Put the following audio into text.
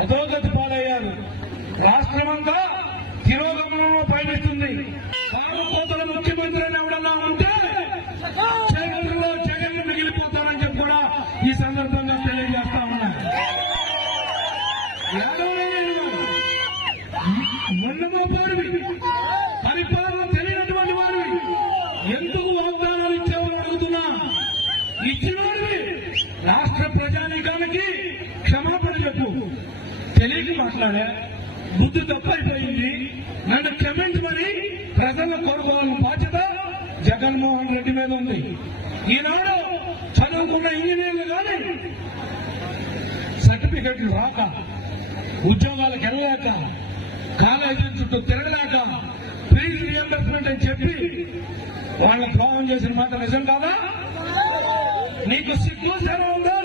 అధోగతి పాలయ్యారు. రాష్ట్రమంతా తిరోగమనంలో పయనిస్తుంది. కారుకోతల ముఖ్యమంత్రి అని ఎవడన్నా ఉంటే చరిత్రలో జగన్ మిగిలిపోతారని చెప్పి కూడా ఈ సందర్భంగా తెలియజేస్తా ఉన్నా. మొన్నమో పారివి పరిపాలన తెలియనటువంటి వారివి ఎందుకు వాగ్దానాలు ఇచ్చామని అడుగుతున్నా. ఇచ్చినోడివి రాష్ట్ర ప్రజానీకానికి క్షమాపణ చెప్పు. తెలియక మాట్లాడే బుద్ధి తప్పైపోయింది, నన్ను క్షమించమని ప్రజలను కోరుకోవాలని బాధ్యత జగన్మోహన్ రెడ్డి మీద ఉంది. ఈనాడు చదువుకున్న ఇంజనీర్లు కానీ సర్టిఫికెట్లు రాక, ఉద్యోగాలకు వెళ్ళలేక, కాలేజీల చుట్టూ తిరగలేక, ఫీజు రియంబర్స్మెంట్ అని చెప్పి వాళ్ళ ద్రోహం చేసిన మాట నిజం కాదా? నీకు సిగ్గు శరం ఉందా?